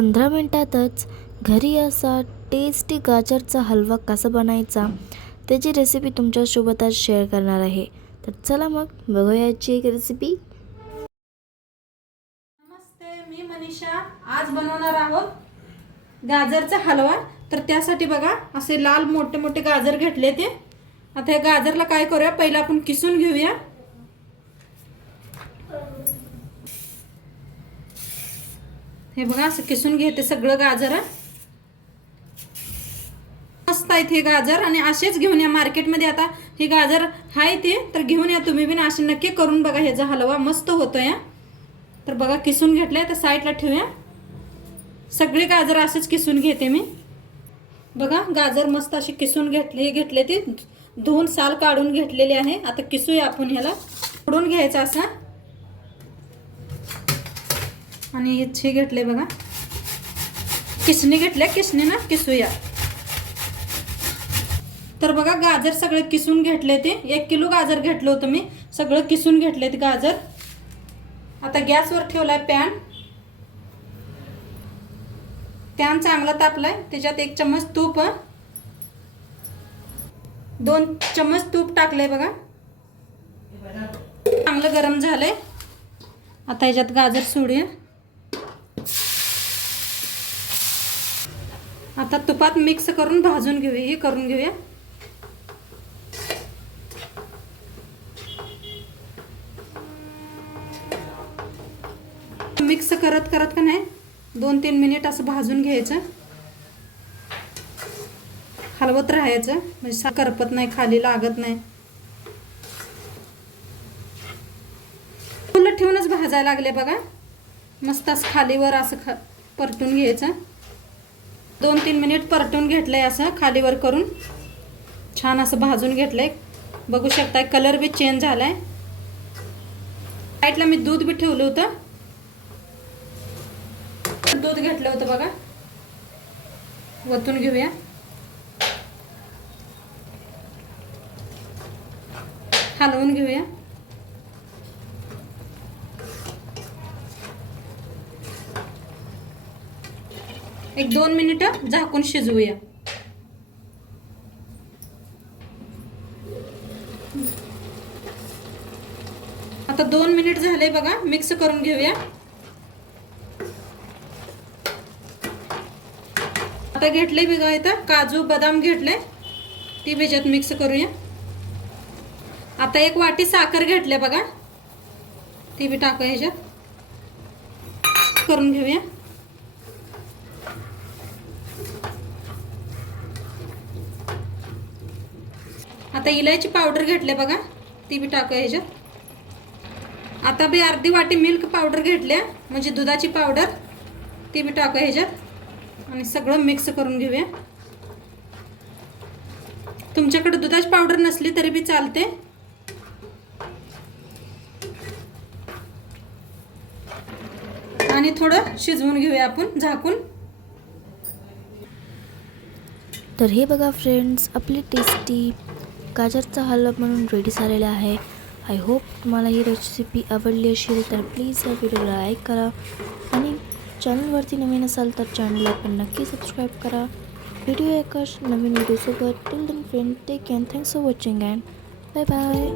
पंधरा मिनटातच घरी असा टेस्टी गाजरचा हलवा कसा बनायचा त्याची रेसिपी तुमच्यासोबत आज शेअर करणार आहे. तर चला मग बघूयाची एक रेसिपी नमस्ते मी मनीषा. आज बनवणार आहोत गाजरचा हलवा. तर त्यासाठी बघा असे लाल मोठे मोठे गाजर घेतले ते. आता या गाजरला काय करूया? पहिला आपण किसून घेऊया. हे बघा असं किसून घेते सगळं गाजर मस्त आहेत हे गाजर. आणि असेच घेऊन या मार्केटमध्ये आता. हे गाजर आहे ते तर घेऊन या तुम्ही बिन असे नक्की करून बघा ह्याचा हलवा. मस्त होतो या तर बघा किसून घेतलंय तर साईडला ठेवूया. सगळे गाजर असेच किसून घेते मी. बघा गाजर मस्त असे किसून घेतले घेतले ते. दोन साल काढून घेतलेले आहे. आता किसूया आपण ह्याला. फोडून घ्यायचा असा. आणि हे घेतले बघा. किसणी घेतल्या? किसणीनं किसूया. तर बघा गाजर सगळे किसून घेतले ते. एक किलो गाजर घेतलं होतं मी. सगळं किसून घेतले ते गाजर. आता गॅसवर ठेवलाय पॅन. पॅन चांगला तापलाय. त्याच्यात एक चम्मच तूप. दोन चम्मच तूप टाकलंय बघा. चांगलं गरम झालंय. आता ह्याच्यात गाजर सोडूया. आता तुपात मिक्स करून भाजून घेऊया हे करून घेऊया. मिक्स करत करत का नाही दोन तीन मिनिट असं भाजून घ्यायचं. हलवत राहायचं म्हणजे सा करपत नाही खाली लागत नाही. फुलं ठेवूनच भाजायला लागले बघा. मस्त असं खालीवर असं ख परतून घ्यायचं. दोन तीन मिनिट परतून घेतलंय असं खालीवर करून. छान असं भाजून घेतलंय. बघू शकताय कलर बी चेंज झालाय. साईडला मी दूध बी ठेवलं होतं. दूध घेतलं होतं बघा. वतून घेऊया. हलवून घेऊया. एक दोन मिनिटं झाकून शिजवूया. आता दोन मिनिट झाले बघा मिक्स करून घेऊया. आता घेतले बघा इथं काजू बदाम घेतले. ती ह्याच्यात मिक्स करूया. आता एक वाटी साखर घेतले बघा. ती बी टाकू ह्याच्यात. करून घेऊया. आता इलायची पावडर घेतले बघा. ती बी टाकू ह्याच्यात. आता बी अर्धी वाटी मिल्क पावडर घेतल्या म्हणजे दुधाची पावडर ती बी टाकू ह्याच्यात. आणि सगळं मिक्स करून घेऊया. तुमच्याकडे दुधाची पावडर नसली तरी बी चालते. आणि थोडं शिजवून घेऊया आपण झाकून. तर हे बघा फ्रेंड्स आपली टेस्टी गाजरचा हलवा म्हणून रेडी झालेला आहे. आय होप तुम्हाला ही रेसिपी आवडली असेल तर प्लीज या व्हिडिओला लाईक करा. आणि चॅनलवरती नवीन असाल तर चॅनलला पण नक्की सबस्क्राईब करा. व्हिडिओ एकाच नवीन व्हिडिओसोबत till then friend take care thanks for watching and bye bye